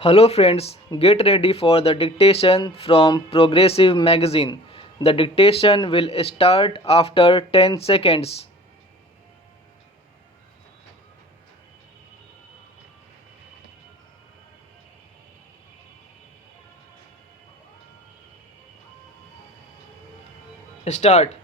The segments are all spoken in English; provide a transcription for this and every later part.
Hello friends, get ready for the dictation from Progressive Magazine. The dictation will start after 10 seconds. Start.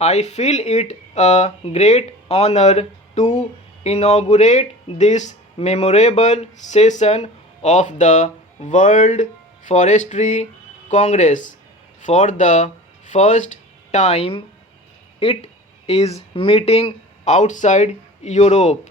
I feel it a great honor to inaugurate this memorable session of the World Forestry Congress. For the first time, it is meeting outside Europe.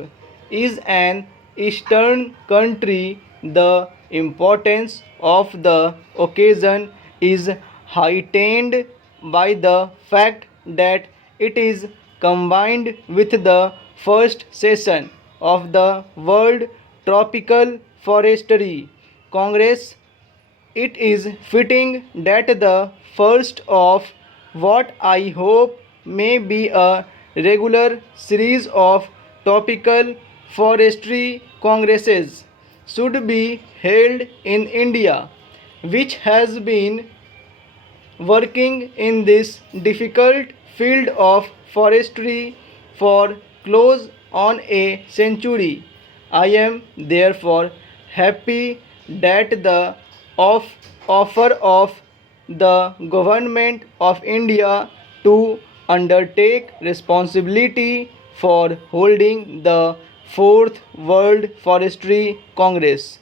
Is an Eastern country. The importance of the occasion is heightened by the fact that it is combined with the first session of the World Tropical Forestry Congress. It is fitting that the first of what I hope may be a regular series of topical forestry congresses should be held in India, which has been working in this difficult field of forestry for close on a century. I am therefore happy that the offer of the government of India to undertake responsibility for holding the fourth World Forestry Congress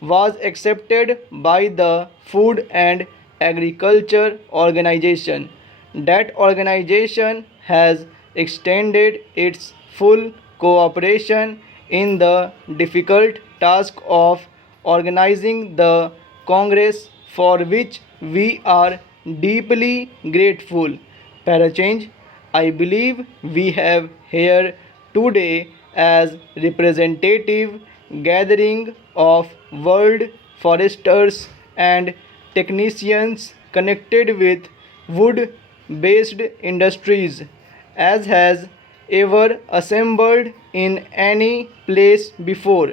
was accepted by the Food and Agriculture Organization. That organization has extended its full cooperation in the difficult task of organizing the Congress, for which we are deeply grateful. Parachange, I believe we have here today as representative gathering of world foresters and technicians connected with wood based industries as has ever assembled in any place before.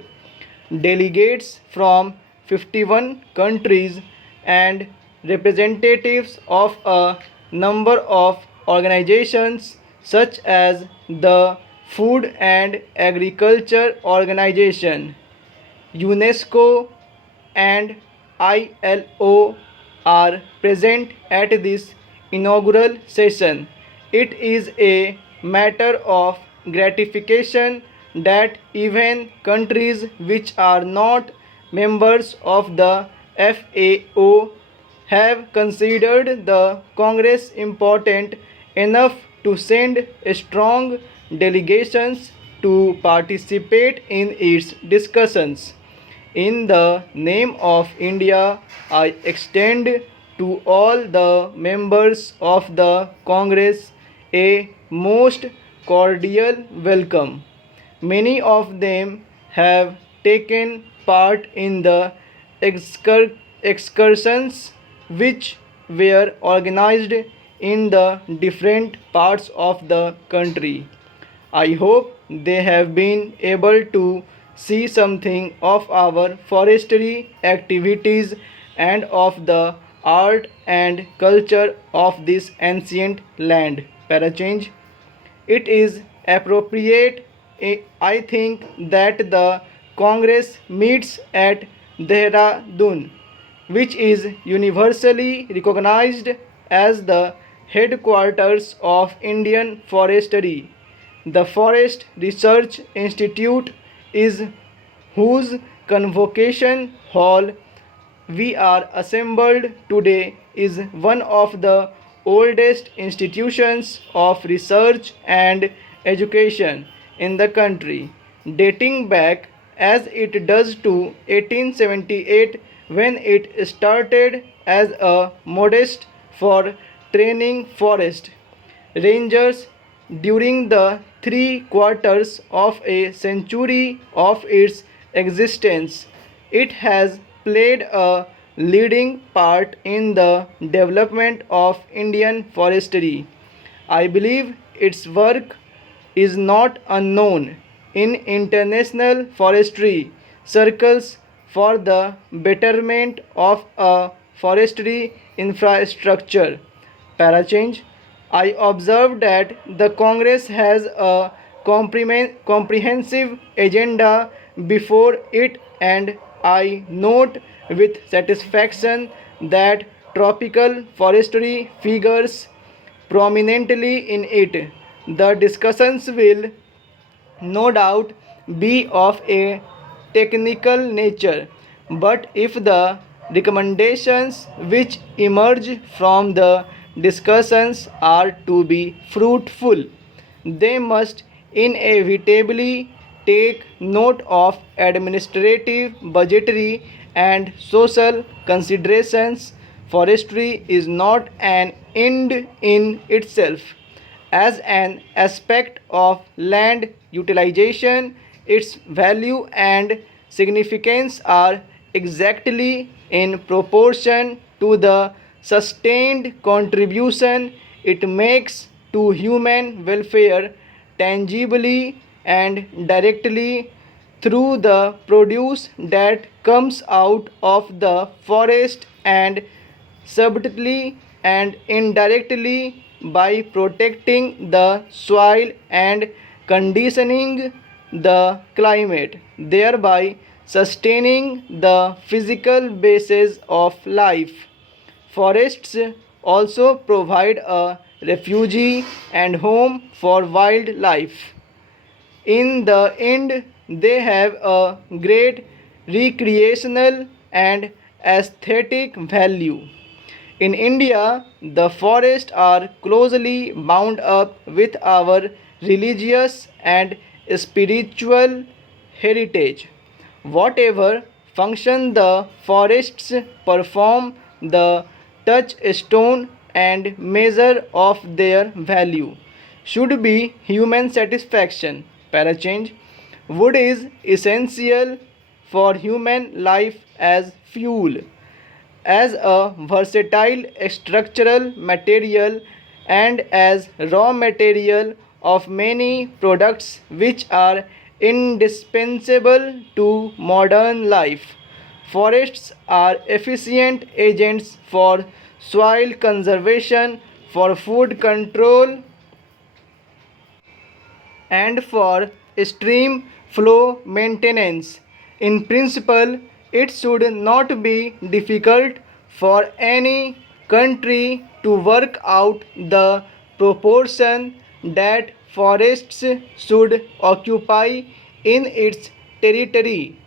Delegates from 51 countries and representatives of a number of organizations such as the Food and Agriculture Organization, UNESCO, and ILO are present at this inaugural session. It is a matter of gratification that even countries which are not members of the FAO have considered the Congress important enough to send strong delegations to participate in its discussions. In the name of India, I extend to all the members of the Congress a most cordial welcome. Many of them have taken part in the excursions which were organized in the different parts of the country. I hope they have been able to see something of our forestry activities and of the art and culture of this ancient land. Parachange. It is appropriate, I think, that the Congress meets at Dehradun, which is universally recognized as the headquarters of Indian forestry. The Forest Research Institute is whose convocation hall we are assembled today is one of the oldest institutions of research and education in the country, dating back as it does to 1878 when it started as a modest for training forest rangers during the three quarters of a century of its existence. It has played a leading part in the development of Indian forestry. I believe its work is not unknown in international forestry circles. for the betterment of a forestry infrastructure. Parachange. I observed that the Congress has a comprehensive agenda before it, and I note with satisfaction that tropical forestry figures prominently in it. The discussions will no doubt be of a technical nature, but if the recommendations which emerge from the discussions are to be fruitful, they must inevitably take note of administrative, budgetary, and social considerations. Forestry is not an end in itself. As an aspect of land utilization, its value and significance are exactly in proportion to the sustained contribution it makes to human welfare tangibly and directly through the produce that comes out of the forest and subtly and indirectly by protecting the soil and conditioning the climate, thereby sustaining the physical basis of life. Forests also provide a refuge and home for wildlife. In the end, they have a great recreational and aesthetic value. In India, the forests are closely bound up with our religious and spiritual heritage. Whatever function the forests perform, the touchstone and measure of their value should be human satisfaction. Parachange. Wood is essential for human life as fuel, as a versatile structural material, and as raw material of many products which are indispensable to modern life. Forests are efficient agents for soil conservation, for food control, and for stream flow maintenance. In principle, it should not be difficult for any country to work out the proportion that forests should occupy in its territory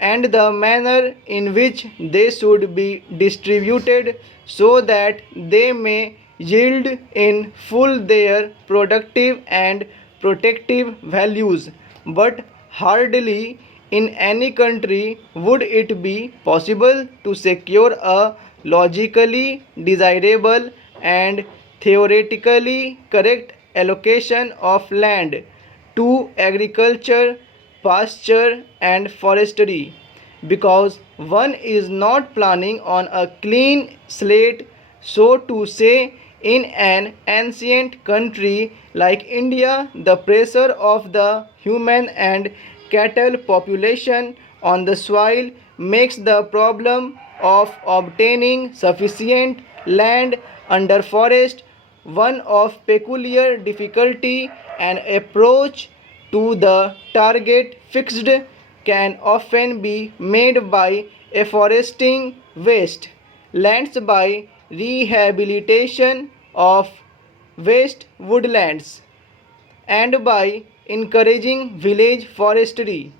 and the manner in which they should be distributed so that they may yield in full their productive and protective values. But hardly in any country would it be possible to secure a logically desirable and theoretically correct allocation of land to agriculture, pasture, and forestry, because one is not planning on a clean slate, so to say. In an ancient country like India, the pressure of the human and cattle population on the soil makes the problem of obtaining sufficient land under forest one of peculiar difficulty. An approach to the target fixed can often be made by afforesting waste lands, by rehabilitation of waste woodlands, and by encouraging village forestry.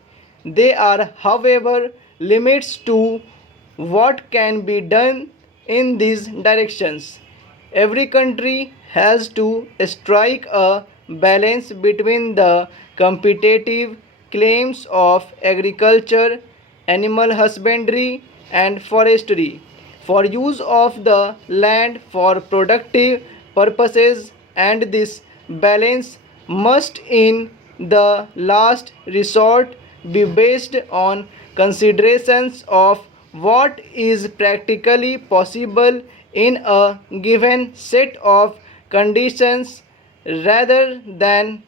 There are, however, limits to what can be done in these directions. Every country has to strike a balance between the competitive claims of agriculture, animal husbandry, and forestry for use of the land for productive purposes, and this balance must in the last resort be based on considerations of what is practically possible in a given set of conditions rather than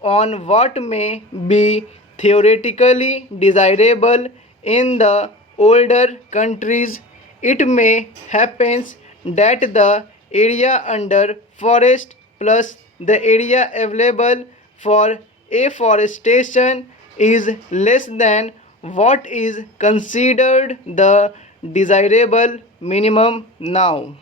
on what may be theoretically desirable In the older countries, it may happens that the area under forest plus the area available for afforestation is less than what is considered the desirable minimum now.